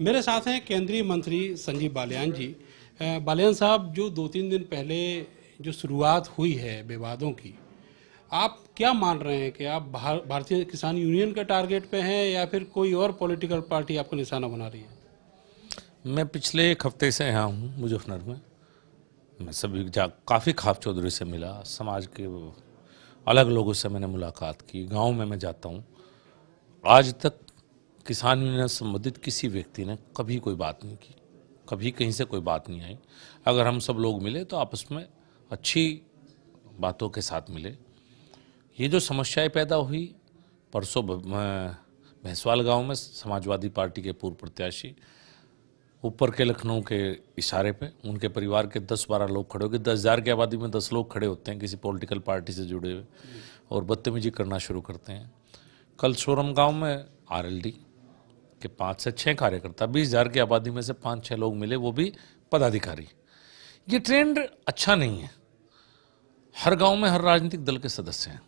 मेरे साथ हैं केंद्रीय मंत्री संजीव बालियान जी। बालियान साहब, जो 2-3 दिन पहले जो शुरुआत हुई है विवादों की, आप क्या मान रहे हैं कि आप भारतीय किसान यूनियन के टारगेट पे हैं या फिर कोई और पॉलिटिकल पार्टी आपको निशाना बना रही है? मैं पिछले एक हफ्ते से यहाँ हूँ मुजफ्फरनगर में। मैं काफ़ी खाप चौधरी से मिला, समाज के अलग लोगों से मैंने मुलाकात की, गांव में मैं जाता हूँ। आज तक किसान यूनियन से संबंधित किसी व्यक्ति ने कभी कोई बात नहीं की, कभी कहीं से कोई बात नहीं आई। अगर हम सब लोग मिले तो आपस में अच्छी बातों के साथ मिले। ये जो समस्याएं पैदा हुई, परसों भैंसवाल गांव में समाजवादी पार्टी के पूर्व प्रत्याशी ऊपर के लखनऊ के इशारे पे उनके परिवार के 10-12 लोग खड़े हो गए। 10,000 की आबादी में 10 लोग खड़े होते हैं किसी पॉलिटिकल पार्टी से जुड़े हुए और बदतमीजी करना शुरू करते हैं। कल सोरम गांव में आरएलडी के 5 से 6 कार्यकर्ता, 20,000 की आबादी में से 5-6 लोग मिले, वो भी पदाधिकारी। ये ट्रेंड अच्छा नहीं है। हर गांव में हर राजनीतिक दल के सदस्य हैं।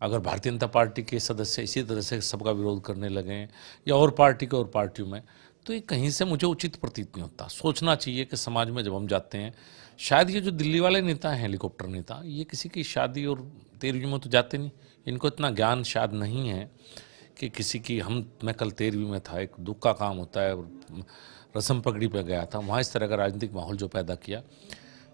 अगर भारतीय जनता पार्टी के सदस्य इसी तरह से सबका विरोध करने लगे या और पार्टी के और पार्टियों में, तो ये कहीं से मुझे उचित प्रतीत नहीं होता। सोचना चाहिए कि समाज में जब हम जाते हैं, शायद ये जो दिल्ली वाले नेता हैं, हेलीकॉप्टर नेता, ये किसी की शादी और तेरहवीं में तो जाते नहीं। इनको इतना ज्ञान शायद नहीं है कि किसी की मैं कल 13वीं में था, एक दुख का काम होता है, रस्म पगड़ी पे गया था, वहाँ इस तरह का राजनीतिक माहौल जो पैदा किया,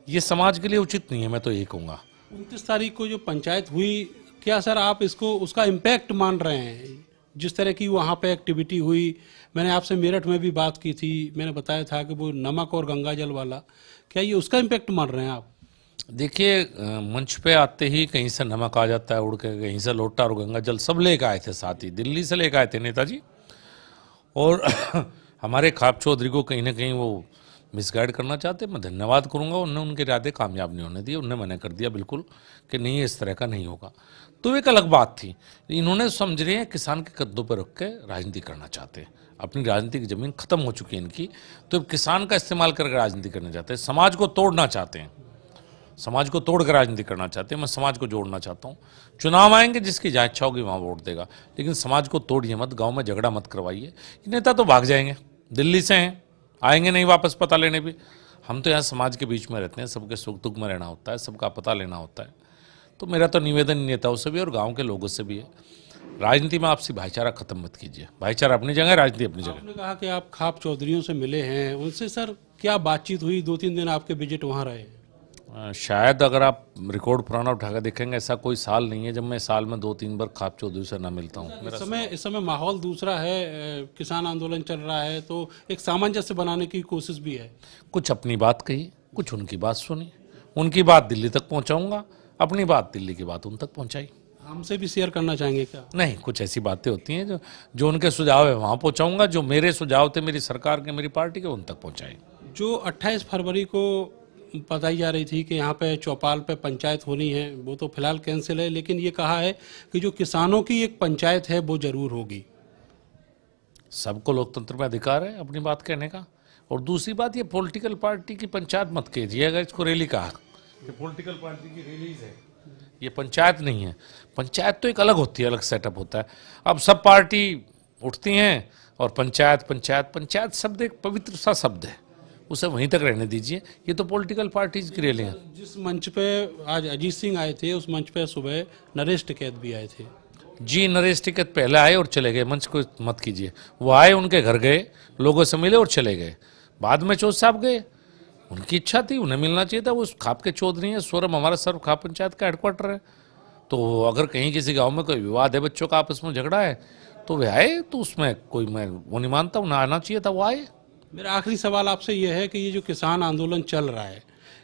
ये समाज के लिए उचित नहीं है। मैं तो यही कहूँगा। 29 तारीख को जो पंचायत हुई, क्या सर आप इसको उसका इम्पैक्ट मान रहे हैं? जिस तरह की वहाँ पे एक्टिविटी हुई, मैंने आपसे मेरठ में भी बात की थी, मैंने बताया था कि वो नमक और गंगा जल वाला, क्या ये उसका इम्पैक्ट मान रहे हैं आप? देखिए, मंच पे आते ही कहीं से नमक आ जाता है उड़ के, कहीं से लोटा और गंगा जल सब लेकर आए थे, साथ ही दिल्ली से लेकर आए थे नेताजी। और हमारे खाप चौधरी को कहीं ना कहीं वो मिसगाइड करना चाहते। मैं धन्यवाद करूंगा, उन्होंने उनके इरादे कामयाब नहीं होने दिए। उन्होंने मना कर दिया बिल्कुल कि नहीं, इस तरह का नहीं होगा। तो एक अलग बात थी। इन्होंने समझ रहे हैं किसान के कद्दों पर रख के राजनीति करना चाहते हैं। अपनी राजनीतिक जमीन खत्म हो चुकी है इनकी, तो किसान का इस्तेमाल करके राजनीति करना चाहते हैं। समाज को तोड़ना चाहते हैं, समाज को तोड़ कर राजनीति करना चाहते हैं। मैं समाज को जोड़ना चाहता हूँ। चुनाव आएंगे, जिसकी जहाँ इच्छा होगी वहाँ वोट देगा, लेकिन समाज को तोड़िए मत, गांव में झगड़ा मत करवाइए। नेता तो भाग जाएंगे, दिल्ली से हैं, आएंगे नहीं वापस पता लेने भी। हम तो यहाँ समाज के बीच में रहते हैं, सबके सुख दुख में रहना होता है, सबका पता लेना होता है। तो मेरा तो निवेदन नेताओं से भी और गाँव के लोगों से भी है, राजनीति में आपसी भाईचारा खत्म मत कीजिए। भाईचारा अपनी जगह, राजनीति अपनी जगह। आपने कहा कि आप खाप चौधरियों से मिले हैं, उनसे सर क्या बातचीत हुई? 2-3 दिन आपके विजिट वहाँ रहे? शायद अगर आप रिकॉर्ड पुराना उठाकर देखेंगे, ऐसा कोई साल नहीं है जब मैं साल में 2-3 बार खाप चौधरी से ना मिलता हूँ। इस समय माहौल दूसरा है, किसान आंदोलन चल रहा है, तो एक सामंजस्य बनाने की कोशिश भी है। कुछ अपनी बात कही, कुछ उनकी बात सुनी, उनकी बात दिल्ली तक पहुँचाऊँगा, अपनी बात दिल्ली की बात उन तक पहुँचाई। हमसे भी शेयर करना चाहेंगे क्या? नहीं, कुछ ऐसी बातें होती हैं जो उनके सुझाव है वहाँ पहुँचाऊँगा, जो मेरे सुझाव थे मेरी सरकार के, मेरी पार्टी के, उन तक पहुँचाए। जो 28 फरवरी को बताई जा रही थी कि यहाँ पे चौपाल पे पंचायत होनी है, वो तो फिलहाल कैंसिल है, लेकिन ये कहा है कि जो किसानों की एक पंचायत है वो जरूर होगी। सबको लोकतंत्र में अधिकार है अपनी बात कहने का। और दूसरी बात, ये पॉलिटिकल पार्टी की पंचायत मत कीजिए। अगर इसको रैली कहा, ये पॉलिटिकल पार्टी की रैलीज है, ये पंचायत नहीं है। पंचायत तो एक अलग होती है, अलग सेटअप होता है। अब सब पार्टी उठती हैं और पंचायत पंचायत पंचायत शब्द एक पवित्र सा शब्द है, उसे वहीं तक रहने दीजिए। ये तो पॉलिटिकल पार्टीज की रैली है। जिस मंच पे आज अजीत सिंह आए थे, उस मंच पे सुबह नरेश टिकैत भी आए थे। जी, नरेश टिकैत पहले आए और चले गए, मंच को मत कीजिए। वो आए, उनके घर गए, लोगों से मिले और चले गए। बाद में चौधरी साहब गए, उनकी इच्छा थी, उन्हें मिलना चाहिए था। वो खाप के चौधरी हैं, सोरम हमारा सर्व खाप पंचायत का हेडक्वार्टर है। तो अगर कहीं किसी गांव में कोई विवाद है, बच्चों का आपस में झगड़ा है, तो वे आए, तो उसमें कोई मैं वो नहीं मानता, उन्हें आना चाहिए था, वो आए। मेरा आखिरी सवाल आपसे ये है कि ये जो किसान आंदोलन चल रहा है,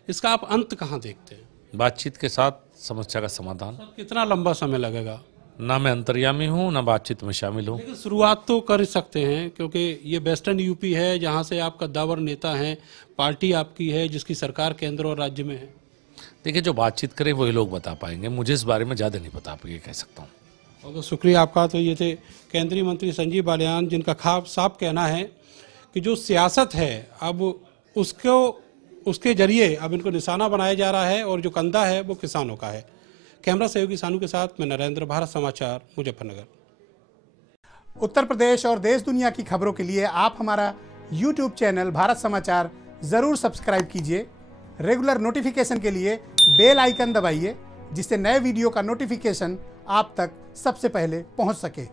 इसका आप अंत कहाँ देखते हैं? बातचीत के साथ समस्या का समाधान। कितना लंबा समय लगेगा? ना मैं अंतर्यामी हूँ, ना बातचीत में शामिल हूँ। लेकिन शुरुआत तो कर सकते हैं, क्योंकि ये वेस्टर्न यूपी है, जहाँ से आप कद्दावर नेता हैं, पार्टी आपकी है जिसकी सरकार केंद्र और राज्य में है। देखिए, जो बातचीत करें वही लोग बता पाएंगे, मुझे इस बारे में ज़्यादा नहीं बता पाएंगे, कह सकता हूँ। बहुत शुक्रिया आपका। तो ये थे केंद्रीय मंत्री संजीव बालियान, जिनका साफ कहना है कि जो सियासत है अब उसके जरिए अब इनको निशाना बनाया जा रहा है, और जो कंधा है वो किसानों का है। कैमरा सहयोगी सानू के साथ मैं नरेंद्र, भारत समाचार, मुजफ्फरनगर। उत्तर प्रदेश और देश दुनिया की खबरों के लिए आप हमारा YouTube चैनल भारत समाचार ज़रूर सब्सक्राइब कीजिए। रेगुलर नोटिफिकेशन के लिए बेल आइकन दबाइए, जिससे नए वीडियो का नोटिफिकेशन आप तक सबसे पहले पहुंच सके।